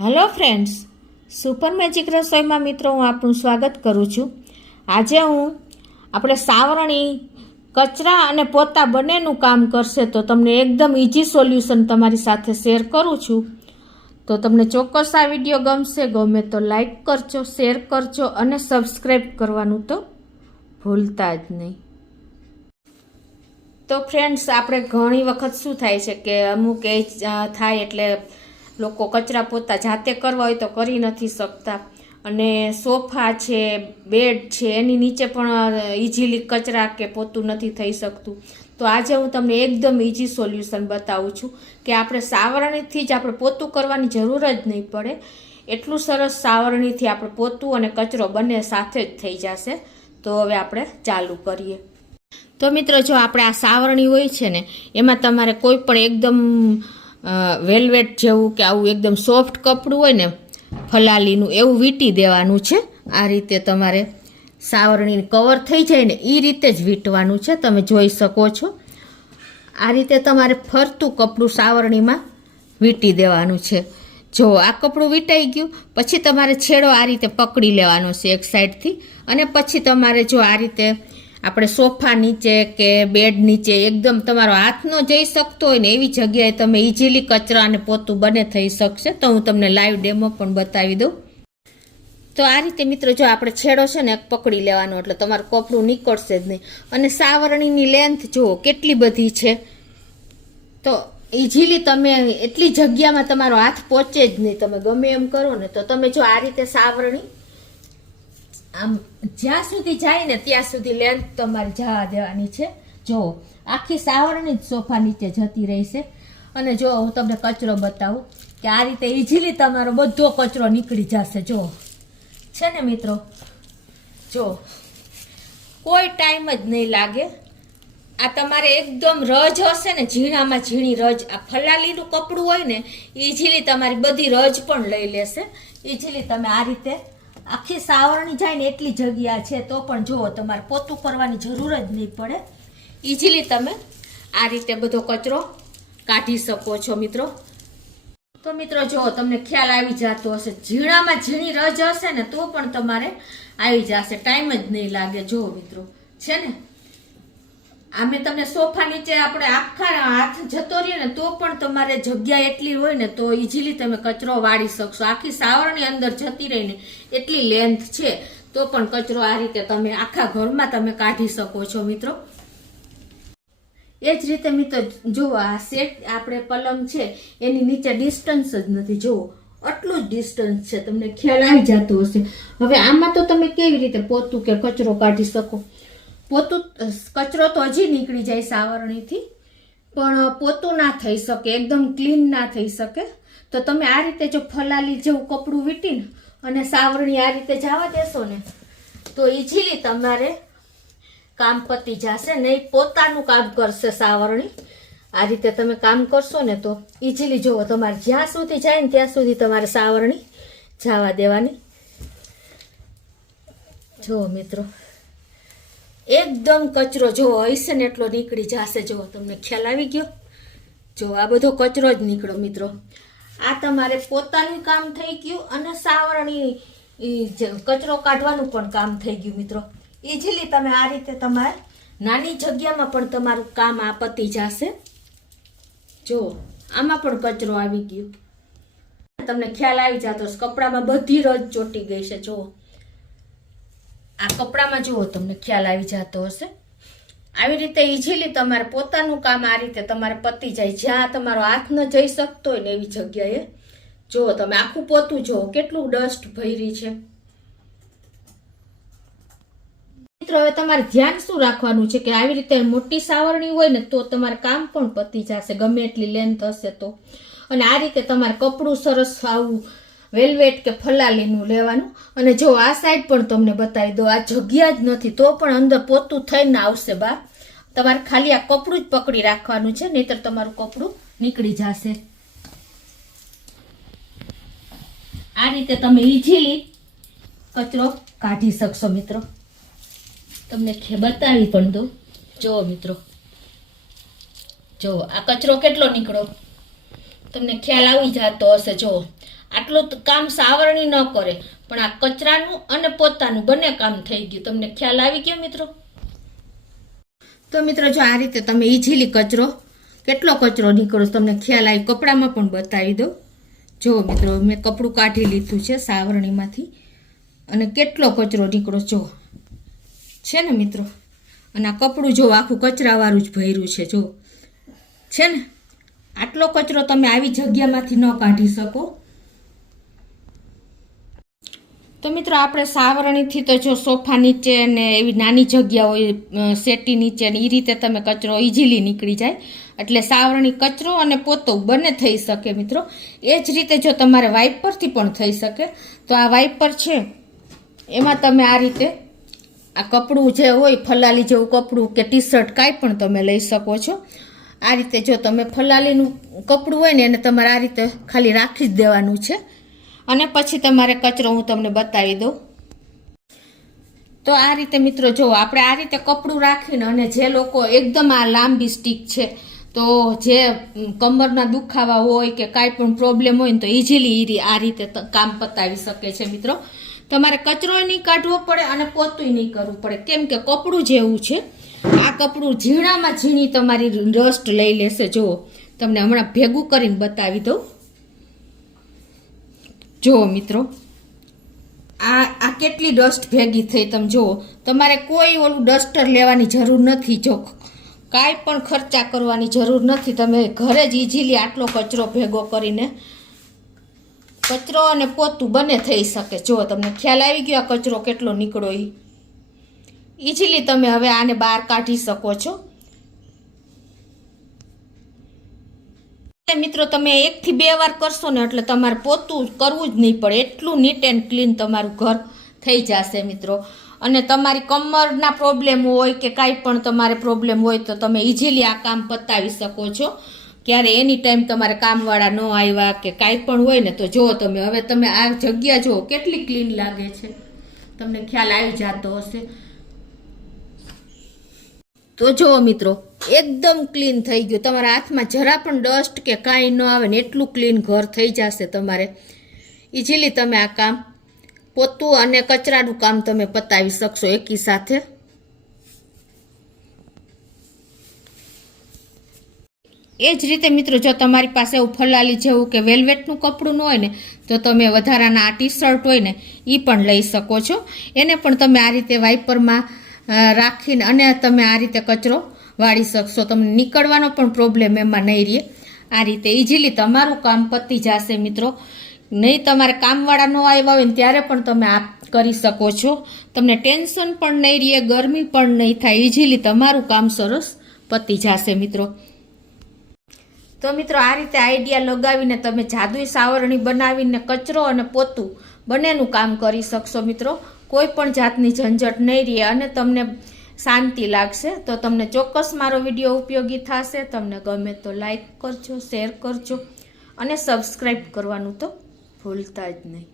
Hello friends, super magic રસોઈમાં મિત્રો હું આપનું સ્વાગત કરું છું. આજે આપણે સાવરણી કચરા અને પોતા બંનેનું કામ કરશે તો તમને એકદમ ઇઝી સોલ્યુશન તમારી સાથે શેર કરું છું. તો તમને ચોક્કસ આ વિડીયો ગમશે. ગમે તો લાઈક કરજો, શેર કરજો અને સબસ્ક્રાઈબ કરવાનું તો ભૂલતા જ નહીં. તો ફ્રેન્ડ્સ, આપણે ઘણી વખત શું થાય છે કે અમુક એજ થાય એટલે લોકો કચરા પોતા જાતે કરવા હોય તો કરી નથી શકતા, અને સોફા છે, બેડ છે, એની નીચે પણ ઇઝીલી કચરા કે પોતું નથી થઈ શકતું. તો આજે હું તમને એકદમ ઇઝી સોલ્યુશન બતાવું છું કે આપણે સાવરણીથી જ આપણે પોતું કરવાની જરૂર જ નહીં પડે. એટલું સરસ સાવરણીથી આપણે પોતું અને કચરો બંને સાથે જ થઈ જશે. તો હવે આપણે ચાલુ કરીએ. તો મિત્રો, જો આપણે આ સાવરણી હોય છે ને, એમાં તમારે કોઈ પણ એકદમ વેલ્વેટ જેવું કે આવું એકદમ સોફ્ટ કપડું હોય ને ફલાલીનું, એવું વીંટી દેવાનું છે. આ રીતે તમારે સાવરણી કવર થઈ જાય ને એ રીતે જ વીંટવાનું છે. તમે જોઈ શકો છો, આ રીતે તમારે ફરતું કપડું સાવરણીમાં વીંટી દેવાનું છે. જો આ કપડું વીંટાઈ ગયું પછી તમારે છેડો આ રીતે પકડી લેવાનો છે એક સાઈડથી, અને પછી તમારે જો આ રીતે આપણે સોફા નીચે કે બેડ નીચે એકદમ તમારો હાથ ન જઈ શકતો હોય ને એવી જગ્યાએ તમે ઇઝીલી કચરા અને પોતું બંને થઈ શકશે. તો હું તમને લાઈવ ડેમો પણ બતાવી દઉં. તો આ રીતે મિત્રો, જો આપણે છેડો છે ને પકડી લેવાનો એટલે તમારું કપડું નીકળશે જ નહીં. અને સાવરણીની લેન્થ જુઓ કેટલી બધી છે, તો ઇઝીલી તમે એટલી જગ્યામાં તમારો હાથ પહોંચે જ નહીં. તમે ગમે એમ કરો ને તો તમે જો આ રીતે સાવરણી આમ જ્યાં સુધી જાય ને ત્યાં સુધી લેન્થ તમારે જવા દેવાની છે. જો આખી સાવરણી જ સોફા નીચે જતી રહેશે. અને જો હું તમને કચરો બતાવું કે આ રીતે ઇઝીલી તમારો બધો કચરો નીકળી જશે. જો છે ને મિત્રો, જો કોઈ ટાઈમ જ નહીં લાગે. આ તમારે એકદમ રજ હશે ને, ઝીણામાં ઝીણી રજ, આ ફલાલીનું કપડું હોય ને ઇઝીલી તમારી બધી રજ પણ લઈ લેશે. ઇઝીલી તમે આ રીતે આખી સાવરણી જાય ને એટલી જગ્યા છે તો પણ જુઓ તમારે પોતું કરવાની જરૂર જ નહીં પડે. ઇઝીલી તમે આ રીતે બધો કચરો કાઢી શકો છો મિત્રો. તો મિત્રો, જુઓ તમને ખ્યાલ આવી જતો હશે, ઝીણામાં ઝીણી રજ હશે ને તો પણ તમારે આવી જશે, ટાઈમ જ નહીં લાગે. જુઓ મિત્રો, છે ને આમે તમને સોફા નીચે આપણે આખા હાથ જતો રહીએ ને તો પણ તમારે જગ્યા એટલી હોય ને તો ઇઝીલી તમે કચરો વાળી શકશો. આખી સાવરણી અંદર જતી રહીને એટલી લેન્થ છે તો પણ કચરો આ રીતે તમે આખા ઘરમાં તમે કાઢી શકો છો મિત્રો. એ જ રીતે મિત્રો, જુઓ આ સેટ આપણે પલંગ છે એની નીચે ડિસ્ટન્સ જ નથી. જુઓ આટલું જ ડિસ્ટન્સ છે, તમને ખ્યાલ આવી જતો હશે. હવે આમાં તો તમે કેવી રીતે પોતું કે કચરો કાઢી શકો? પોતું કચરો તો હજી નીકળી જાય સાવરણીથી, પણ પોતું ના થઈ શકે, એકદમ ક્લીન ના થઈ શકે. તો તમે આ રીતે જો ફલાલી જેવું કપડું વીંટીને અને સાવરણી આ રીતે જવા દેશો ને તો ઇઝીલી તમારે કામ પતી જશે. નહીં પોતાનું કામ કરશે સાવરણી. આ રીતે તમે કામ કરશો ને તો ઇઝીલી જુઓ તમારે જ્યાં સુધી જાય ને ત્યાં સુધી તમારે સાવરણી જવા દેવાની. જુઓ મિત્રો, એકદમ કચરો જો હશે ને એટલો નીકળી જશે. જો તમને ખ્યાલ આવી ગયો. જો આ બધો કચરો જ નીકળો મિત્રો. આ તમારે પોતાનું કામ થઈ ગયું અને સાવરણી કચરો કાઢવાનું પણ કામ થઈ ગયું મિત્રો. ઇઝીલી તમે આ રીતે તમારે નાની જગ્યામાં પણ તમારું કામ આ પતી જશે. જો આમાં પણ કચરો આવી ગયો, તમને ખ્યાલ આવી જતો હશે. કપડામાં બધી રજ ચોટી ગઈ છે. જો આ કપડામાં જુઓ તમને ખ્યાલ આવી જતો હશે. આવી રીતે ઇઝીલી તમારે પોતાનું કામ આ રીતે તમારે પતી જાય. જ્યાં તમારો હાથ ન જઈ શકતો હોય ને એવી જગ્યાએ જુઓ તમે આખું પોતું જુઓ કેટલું ડસ્ટ ભરી છે મિત્રો. હવે તમારે ધ્યાન શું રાખવાનું છે કે આવી રીતે મોટી સાવરણી હોય ને તો તમારે કામ પણ પતી જશે ગમે એટલી લેન્થ હશે તો. અને આ રીતે તમારે કપડું સરસ આવું વેલ્વેટ કે ફલાલીનું લેવાનું. અને જો આ સાઈડ પણ તમને બતાવી દો, આ જગ્યા જ નથી તો પણ અંદર પોતું થઈને આવશે બહાર. તમારે ખાલી આ કપડું જ પકડી રાખવાનું છે, નહીતર તમારું કપડું નીકળી જશે. આ રીતે તમે ઇઝીલી કચરો કાઢી શકશો મિત્રો. તમને બતાવી પણ દો. જુઓ મિત્રો, જો આ કચરો કેટલો નીકળો તમને ખ્યાલ આવી જતો હશે. જો આટલું કામ સાવરણી ન કરે, પણ આ કચરાનું અને પોતાનું બંને કામ થઈ ગયું. તમને ખ્યાલ આવી ગયો મિત્રો? તો મિત્રો જો આ રીતે તમે ઇઝીલી કેટલો કચરો નીકળો તમને ખ્યાલ આવી. કપડામાં પણ બતાવી દો. જો મિત્રો મેં કપડું કાઢી લીધું છે સાવરણીમાંથી અને કેટલો કચરો નીકળો જો છે ને મિત્રો. અને આ કપડું જો આખું કચરાવાળું જ ભર્યું છે જો છે ને. આટલો કચરો તમે આવી જગ્યામાંથી ન કાઢી શકો. તો મિત્રો આપણે સાવરણીથી તો જો સોફા નીચે ને એવી નાની જગ્યા હોય સેટી નીચે ને એ રીતે તમે કચરો ઇઝીલી નીકળી જાય. એટલે સાવરણી કચરો અને પોતો બંને થઈ શકે મિત્રો. એ જ રીતે જો તમારે વાઇપરથી પણ થઈ શકે. તો આ વાઇપર છે એમાં તમે આ રીતે આ કપડું જે હોય ફલાલી જેવું કપડું કે ટી શર્ટ કાંઈ પણ તમે લઈ શકો છો. આ રીતે જો તમે ફલાલીનું કપડું હોય ને એને તમારે આ રીતે ખાલી રાખી જ દેવાનું છે. અને પછી તમારે કચરો હું તમને બતાવી દઉં. તો આ રીતે મિત્રો જો આપણે આ રીતે કપડું રાખીને અને જે લોકો એકદમ આ લાંબી સ્ટીક છે તો જે કમરના દુખાવા હોય કે કાંઈ પણ પ્રોબ્લેમ હોય ને તો ઇઝીલી આ રીતે કામ પતાવી શકે છે મિત્રો. તમારે કચરોય નહીં કાઢવો પડે અને પોતુંય નહીં કરવું પડે, કેમ કે કપડું જેવું છે. આ કપડું ઝીણામાં ઝીણી તમારી ડસ્ટ લઈ લેશે. જુઓ તમને હમણાં ભેગું કરીને બતાવી દઉં. જુઓ મિત્રો આ કેટલી ડસ્ટ ભેગી થઈ તમે જુઓ. તમારે કોઈ ઓલું ડસ્ટર લેવાની જરૂર નથી. જો કાંઈ પણ ખર્ચા કરવાની જરૂર નથી. તમે ઘરે જ ઇઝીલી આટલો કચરો ભેગો કરીને કચરો અને પોતું બંને થઈ શકે. જો તમને ખ્યાલ આવી ગયો આ કચરો કેટલો નીકળો એ ઇઝીલી તમે હવે આને બહાર કાઢી શકો છો. મિત્રો તમે 1 થી 2 વાર કરશો ને એટલે તમારે પોતું કરવું જ નહીં પડે. એટલું નીટ એન્ડ ક્લીન તમારું ઘર થઈ જશે મિત્રો. અને તમારી કમરના પ્રોબ્લેમ હોય કે કાંઈ પણ તમારે પ્રોબ્લેમ હોય તો તમે ઇઝીલી આ કામ પતાવી શકો છો. ક્યારે એની ટાઈમ તમારે કામવાળા ન આવ્યા કે કાંઈ પણ હોય ને તો જુઓ તમે હવે તમે આ જગ્યા જુઓ કેટલી ક્લીન લાગે છે. તમને ખ્યાલ આવી જતો હશે. તો જુઓ મિત્રો એકદમ ક્લીન થઈ ગયું. તમારા હાથમાં જરા પણ ડસ્ટ કે કાંઈ ન આવે ને એટલું ક્લીન ઘર થઈ જશે. તમારે ઇઝીલી તમે આ કામ પોતું અને કચરાનું કામ તમે પતાવી શકશો એકી સાથે. એ જ રીતે મિત્રો જો તમારી પાસે એવું ફલાલી જેવું કે વેલ્વેટનું કપડું ન હોય ને તો તમે વધારાના આ ટી શર્ટ હોય ને એ પણ લઈ શકો છો. એને પણ તમે આ રીતે વાઇપરમાં રાખીને અને તમે આ રીતે કચરો વાળી શકશો. તમને નીકળવાનો પણ પ્રોબ્લેમ એમાં નહીં રહે. આ રીતે ઇઝીલી તમારું કામ પતી જશે મિત્રો. નહીં તમારે કામવાળા ન આવ્યા હોય ને ત્યારે પણ તમે આ કરી શકો છો. તમને ટેન્શન પણ નહીં રહે, ગરમી પણ નહીં થાય. ઇઝીલી તમારું કામ સરસ પતી જશે મિત્રો. તો મિત્રો આ રીતે આઈડિયા લગાવીને તમે જાદુઈ સાવરણી બનાવીને કચરો અને પોતું બંનેનું કામ કરી શકશો મિત્રો. કોઈ પણ જાતની ઝંઝટ નહીં રહે અને તમને શાંતિ લાગશે. તો તમને ચોક્કસ મારો વિડીયો ઉપયોગી થશે. તમને ગમે તો લાઈક કરજો, શેર કરજો અને સબસ્ક્રાઈબ કરવાનું તો ભૂલતા જ નહીં.